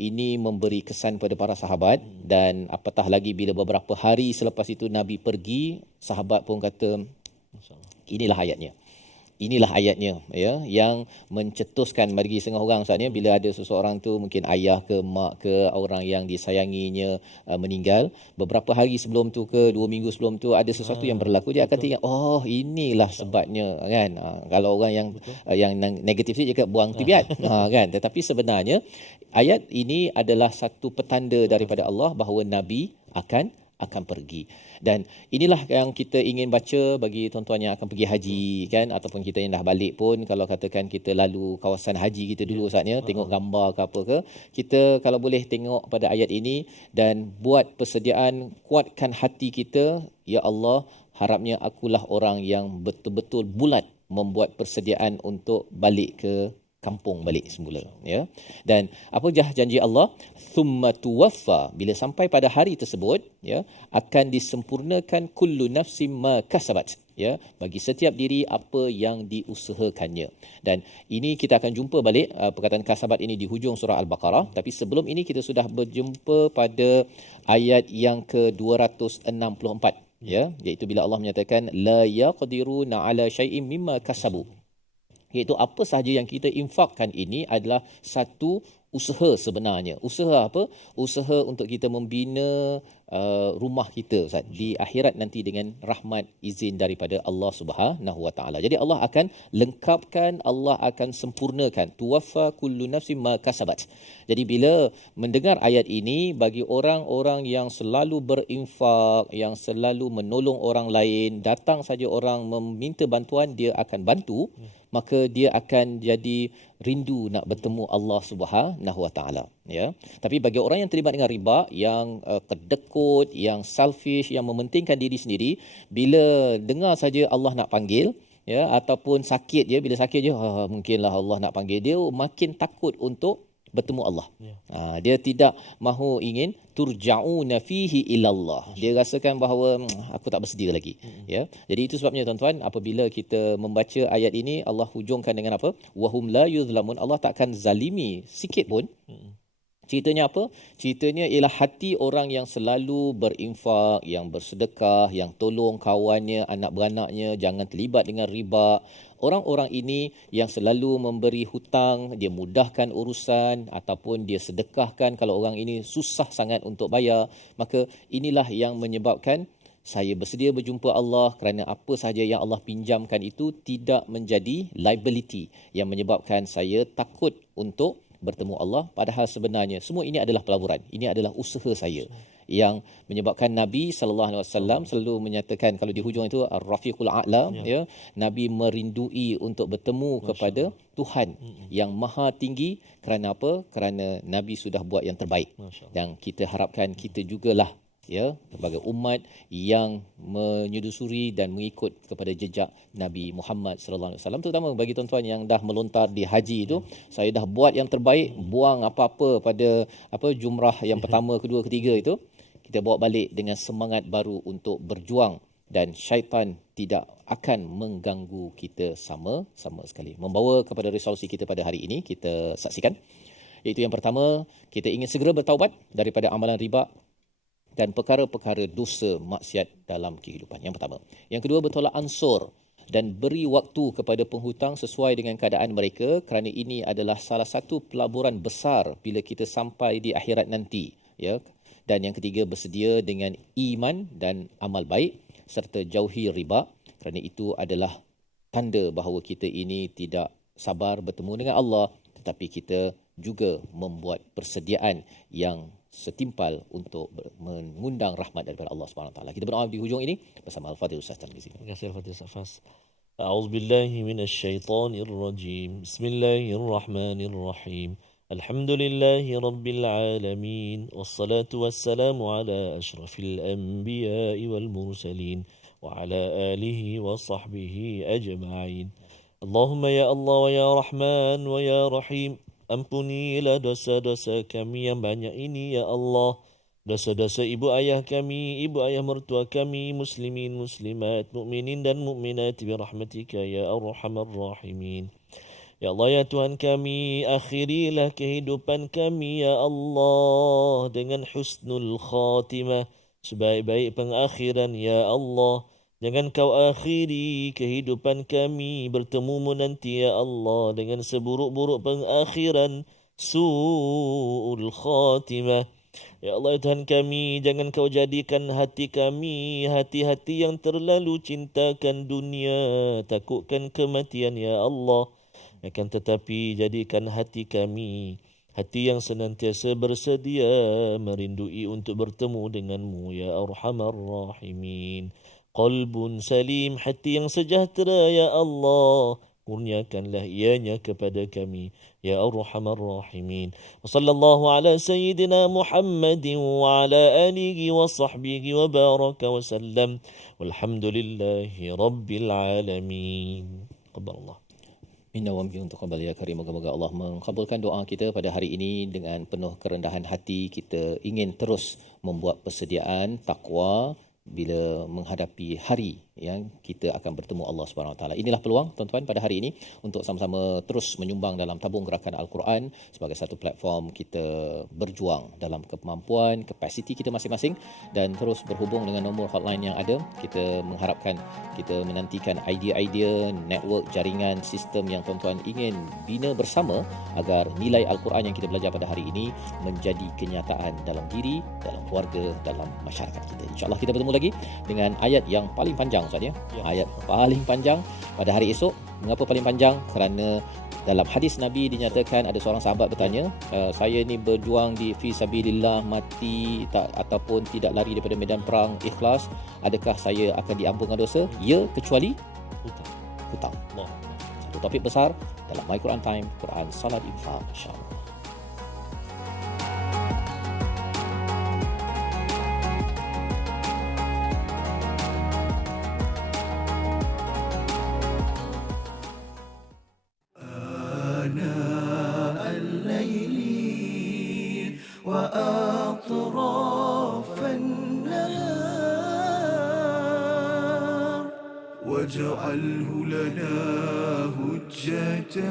ini memberi kesan pada para sahabat, dan apatah lagi bila beberapa hari selepas itu Nabi pergi, sahabat pun kata inilah ayatnya. Inilah ayatnya, ya, yang mencetuskan bagi setengah orang, saatnya bila ada seseorang tu, mungkin ayah ke mak ke orang yang disayanginya meninggal, beberapa hari sebelum tu ke 2 minggu sebelum tu ada sesuatu yang berlaku, dia akan teringat, oh inilah sebabnya, kan. Kalau orang yang negatif ni dia buang tibiat, kan. Tetapi sebenarnya ayat ini adalah satu petanda daripada Allah bahawa Nabi akan pergi. Dan inilah yang kita ingin baca bagi tuan-tuan yang akan pergi haji, kan, ataupun kita yang dah balik pun, kalau katakan kita lalu kawasan haji kita dulu, saatnya tengok gambar ke apa ke, kita kalau boleh tengok pada ayat ini dan buat persediaan, kuatkan hati kita, ya Allah, harapnya akulah orang yang betul-betul bulat membuat persediaan untuk balik ke kampung balik semula, ya. Dan apa janji Allah? Thumma tuwaffa, bila sampai pada hari tersebut, ya, akan disempurnakan kullu nafsim ma kasabat, ya, bagi setiap diri apa yang diusahakannya. Dan ini kita akan jumpa balik perkataan kasabat ini di hujung surah Al-Baqarah, tapi sebelum ini kita sudah berjumpa pada ayat yang ke-264, ya, iaitu bila Allah menyatakan la yaqdiruna ala syai'in mimma kasabu, iaitu apa sahaja yang kita infakkan ini adalah satu usaha sebenarnya. Usaha apa? Usaha untuk kita membina rumah kita, Ustaz, di akhirat nanti dengan rahmat izin daripada Allah Subhanahu Wa Taala. Jadi Allah akan lengkapkan, Allah akan sempurnakan. Tuwaffa kullu nafsin ma kasabat. Jadi bila mendengar ayat ini, bagi orang-orang yang selalu berinfak, yang selalu menolong orang lain, datang saja orang meminta bantuan, dia akan bantu, maka dia akan jadi rindu nak bertemu Allah Subhanahu Wa Taala, ya. Tapi bagi orang yang terlibat dengan riba, yang kedekut, yang selfish, yang mementingkan diri sendiri, bila dengar saja Allah nak panggil, ya, ataupun sakit je, bila sakit je mungkinlah Allah nak panggil, dia makin takut untuk bertemu Allah. Dia tidak mahu ingin turja'una fihi ilallah. Dia rasakan bahawa aku tak bersedia lagi. Ya. Jadi itu sebabnya, tuan-tuan, apabila kita membaca ayat ini, Allah hujungkan dengan apa? Wahum la yuzlamun. Allah takkan zalimi sikit pun. Ceritanya apa? Ceritanya ialah hati orang yang selalu berinfak, yang bersedekah, yang tolong kawannya, anak beranaknya, jangan terlibat dengan riba. Orang-orang ini yang selalu memberi hutang, dia mudahkan urusan, ataupun dia sedekahkan kalau orang ini susah sangat untuk bayar, maka inilah yang menyebabkan saya bersedia berjumpa Allah, kerana apa sahaja yang Allah pinjamkan itu tidak menjadi liability yang menyebabkan saya takut untuk bertemu Allah. Padahal sebenarnya semua ini adalah pelaburan, ini adalah usaha saya, yang menyebabkan Nabi SAW selalu menyatakan, kalau di hujung itu Ar-Rafiqul A'la, ya, Nabi merindui untuk bertemu kepada Tuhan yang maha tinggi. Kerana apa? Kerana Nabi sudah buat yang terbaik. Dan kita harapkan kita jugalah, ya, sebagai umat yang menyusuri dan mengikut kepada jejak Nabi Muhammad sallallahu alaihi wasallam, terutama bagi tuan-tuan yang dah melontar di haji itu, saya dah buat yang terbaik, buang apa-apa pada jumrah yang pertama, kedua, ketiga itu, kita bawa balik dengan semangat baru untuk berjuang, dan syaitan tidak akan mengganggu kita sama sekali. Membawa kepada resolusi kita pada hari ini, kita saksikan, iaitu yang pertama, kita ingin segera bertaubat daripada amalan riba dan perkara-perkara dosa maksiat dalam kehidupan. Yang pertama. Yang kedua, bertolak ansur dan beri waktu kepada penghutang sesuai dengan keadaan mereka, kerana ini adalah salah satu pelaburan besar bila kita sampai di akhirat nanti, ya. Dan yang ketiga, bersedia dengan iman dan amal baik serta jauhi riba, kerana itu adalah tanda bahawa kita ini tidak sabar bertemu dengan Allah, tetapi kita juga membuat persediaan yang setimpal untuk mengundang rahmat daripada Allah Subhanahu Wa Taala. Kita berdoa di hujung ini bersama Al-Fatihah Ustaz Tarmizi. Terima kasih Al-Fatihah Safas. أعوذ بالله من الشيطان الرجيم بسم الله الرحمن الرحيم الحمد لله رب العالمين والصلاة والسلام على أشرف الأنبياء والمرسلين وعلى آله وصحبه أجمعين اللهم يا الله ويا رحمن ويا رحيم ampunilah dosa-dosa kami yang banyak ini ya Allah. Dosa-dosa ibu ayah kami, ibu ayah mertua kami, muslimin, muslimat, mukminin dan mukminat birahmatika ya arhamar rahimin. Ya Allah ya Tuhan kami, akhirilah kehidupan kami ya Allah dengan husnul khatimah, sebaik-baik pengakhiran ya Allah. Jangan kau akhiri kehidupan kami bertemumu nanti ya Allah dengan seburuk-buruk pengakhiran, su'ul khatimah. Ya Allah Tuhan kami, jangan kau jadikan hati kami hati-hati yang terlalu cintakan dunia, takutkan kematian ya Allah. Akan tetapi jadikan hati kami hati yang senantiasa bersedia merindui untuk bertemu denganmu ya Arhamar Rahimin. Qalbun salim, hati yang sejahtera ya Allah, kurniakanlah ianya kepada kami ya Arhamar Rahimin. Wa sallallahu ala sayyidina Muhammadin wa ala alihi wa sahbihi wa baraka wa sallam. Walhamdulillahi rabbil alamin. Qabbalallah. Minna wa minkum taqabbal ya karim. Moga-moga Allah mengabulkan doa kita pada hari ini dengan penuh kerendahan hati. Kita ingin terus membuat persediaan takwa bila menghadapi hari yang kita akan bertemu Allah Subhanahu Wa Taala. Inilah peluang tuan-tuan pada hari ini untuk sama-sama terus menyumbang dalam tabung gerakan Al-Quran sebagai satu platform kita berjuang dalam kemampuan, kapasiti kita masing-masing dan terus berhubung dengan nombor hotline yang ada. Kita mengharapkan, kita menantikan idea-idea, network, jaringan, sistem yang tuan-tuan ingin bina bersama agar nilai Al-Quran yang kita belajar pada hari ini menjadi kenyataan dalam diri, dalam keluarga, dalam masyarakat kita. InsyaAllah kita bertemu lagi dengan ayat yang paling panjang Ustaz ya. Ayat paling panjang pada hari esok. Mengapa paling panjang? Kerana dalam hadis Nabi dinyatakan ada seorang sahabat bertanya, saya ni berjuang di fi sabilillah, mati tak ataupun tidak lari daripada medan perang ikhlas, adakah saya akan diampunkan dosa? Ya, kecuali hutang. Satu topik besar dalam My Quran Time, Quran Salat Infak, insya-Allah. وأطراف النهار واجعله لنا هجتين